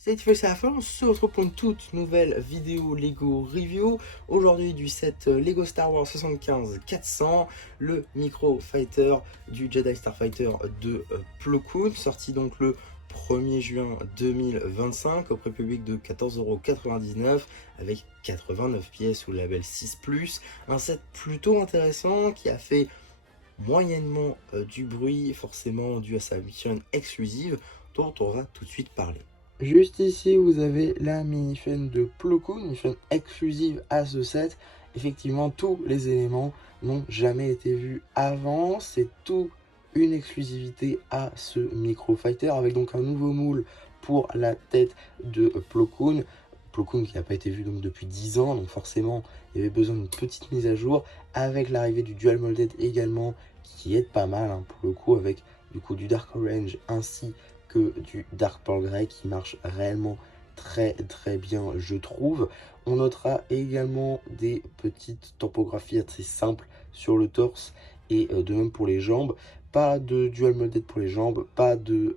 Cette fois, c'est la fin. On se retrouve pour une toute nouvelle vidéo Lego Review. Aujourd'hui, du set Lego Star Wars 75 400, le Micro Fighter du Jedi Starfighter de Plo Koon, sorti donc le 1er juin 2025 au prix public de 14,99 € avec 89 pièces sous le label 6+. Un set plutôt intéressant qui a fait moyennement du bruit, forcément dû à sa mission exclusive, dont on va tout de suite parler. Juste ici, vous avez la minifin de Plo Koon, minifin exclusive à ce set. Effectivement, tous les éléments n'ont jamais été vus avant. C'est tout une exclusivité à ce Micro Fighter, avec donc un nouveau moule pour la tête de Plo Koon. Plo Koon qui n'a pas été vu donc depuis 10 ans, donc forcément, il y avait besoin d'une petite mise à jour, avec l'arrivée du Dual Molded également, qui est pas mal hein, pour le coup, avec du coup du Dark Orange ainsi que du Dark Pearl Grey qui marche réellement très bien je trouve. On notera également des petites topographies assez simples sur le torse et de même pour les jambes. Pas de dual molded pour les jambes, pas de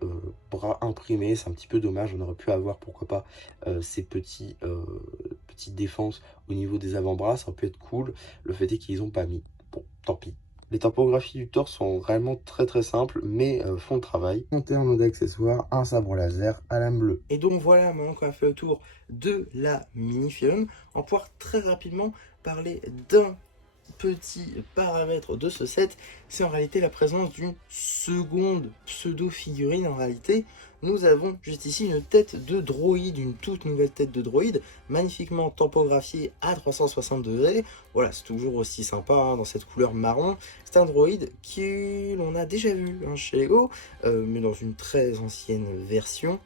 bras imprimés, c'est un petit peu dommage, on aurait pu avoir pourquoi pas ces petites défenses au niveau des avant-bras, ça aurait pu être cool. Le fait est qu'ils n'ont pas mis, bon tant pis. Les topographies du torse sont réellement très simples, mais font le travail. En termes d'accessoires, un sabre laser à lame bleue. Et donc voilà, maintenant qu'on a fait le tour de la minifilm, on va pouvoir très rapidement parler d'un petit paramètre de ce set, c'est en réalité la présence d'une seconde pseudo-figurine. En réalité, nous avons juste ici une tête de droïde, une toute nouvelle tête de droïde, magnifiquement topographiée à 360 degrés. Voilà, c'est toujours aussi sympa hein, dans cette couleur marron. C'est un droïde qui l'on a déjà vu hein, chez Lego, mais dans une très ancienne version.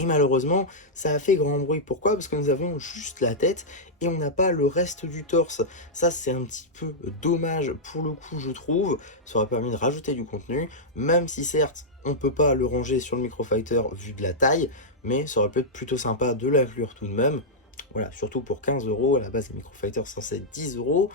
Et malheureusement, ça a fait grand bruit. Pourquoi? Parce que nous avons juste la tête et on n'a pas le reste du torse. Ça, c'est un petit peu dommage pour le coup, je trouve. Ça aurait permis de rajouter du contenu, même si certes, on ne peut pas le ranger sur le Microfighter vu de la taille, mais ça aurait pu être plutôt sympa de l'inclure tout de même. Voilà, surtout pour 15 €. À la base, les Microfighters sont censés être 10 €.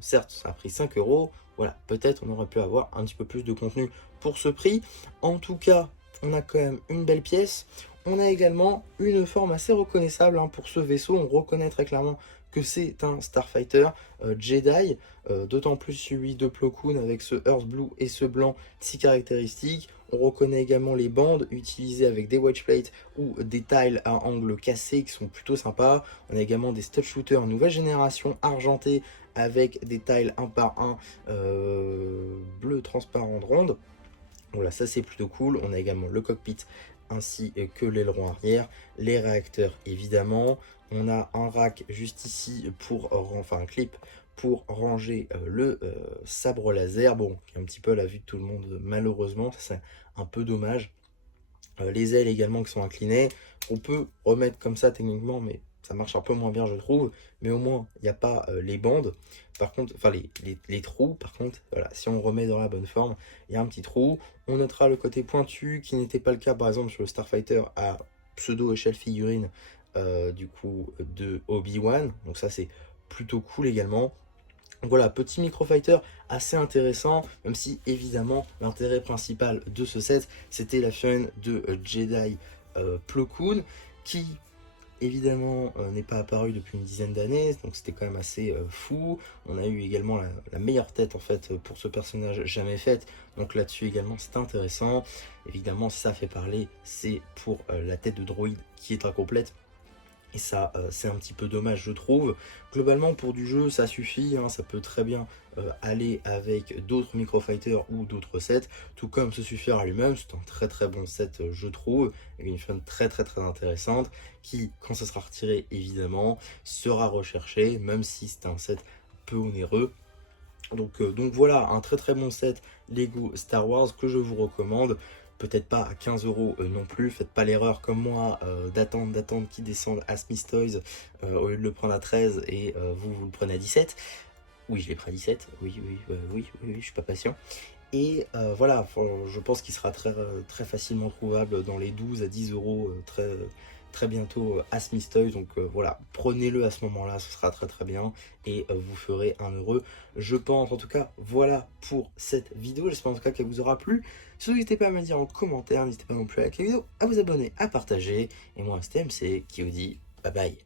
Certes, ça a pris 5 €. Voilà, peut-être on aurait pu avoir un petit peu plus de contenu pour ce prix. En tout cas, on a quand même une belle pièce. On a également une forme assez reconnaissable hein, pour ce vaisseau. On reconnaît très clairement que c'est un Starfighter Jedi, d'autant plus celui de Plo Koon avec ce Earth Blue et ce blanc si caractéristique. On reconnaît également les bandes utilisées avec des wedge plates ou des tiles à angle cassé qui sont plutôt sympas. On a également des stud shooters nouvelle génération argentés avec des tiles 1 par 1 bleu transparent de ronde. Voilà, ça c'est plutôt cool. On a également le cockpit ainsi que l'aileron arrière, les réacteurs évidemment. On a un rack juste ici pour, enfin un clip pour ranger le sabre laser, bon, qui est un petit peu à la vue de tout le monde malheureusement, ça c'est un peu dommage. Les ailes également qui sont inclinées, on peut remettre comme ça techniquement, mais ça marche un peu moins bien je trouve, mais au moins il n'y a pas les bandes, par contre, enfin les trous, par contre, voilà, si on remet dans la bonne forme, il y a un petit trou. On notera le côté pointu qui n'était pas le cas par exemple sur le Starfighter à pseudo échelle figurine du coup de Obi-Wan, donc ça c'est plutôt cool également. Donc voilà, petit microfighter assez intéressant, même si évidemment l'intérêt principal de ce set c'était la figurine de Jedi Plo Koon, qui évidemment n'est pas apparu depuis une dizaine d'années, donc c'était quand même assez fou. On a eu également la meilleure tête en fait pour ce personnage jamais faite, donc là-dessus également c'est intéressant. Évidemment si ça fait parler, c'est pour la tête de droïde qui est incomplète. Et ça, c'est un petit peu dommage, je trouve. Globalement, pour du jeu, ça suffit. Hein, ça peut très bien aller avec d'autres microfighters ou d'autres sets. Tout comme se suffire à lui-même. C'est un très bon set, je trouve. Avec une fun très intéressante. Qui, quand ça sera retiré, évidemment, sera recherché. Même si c'est un set peu onéreux. Donc voilà, un très bon set Lego Star Wars que je vous recommande. Peut-être pas à 15 € non plus, faites pas l'erreur comme moi d'attendre qu'il descende à Smith Toys au lieu de le prendre à 13 et vous le prenez à 17. Oui, je l'ai pris à 17, oui, je suis pas patient. Et voilà, je pense qu'il sera très facilement trouvable dans les 12 à 10 € très bientôt à Smith Toys, donc voilà, prenez-le à ce moment-là, ce sera très bien, et vous ferez un heureux, je pense. En tout cas, voilà pour cette vidéo, j'espère en tout cas qu'elle vous aura plu. Surtout n'hésitez pas à me le dire en commentaire, n'hésitez pas non plus à liker la vidéo, à vous abonner, à partager, et moi c'était MC qui vous dit bye bye.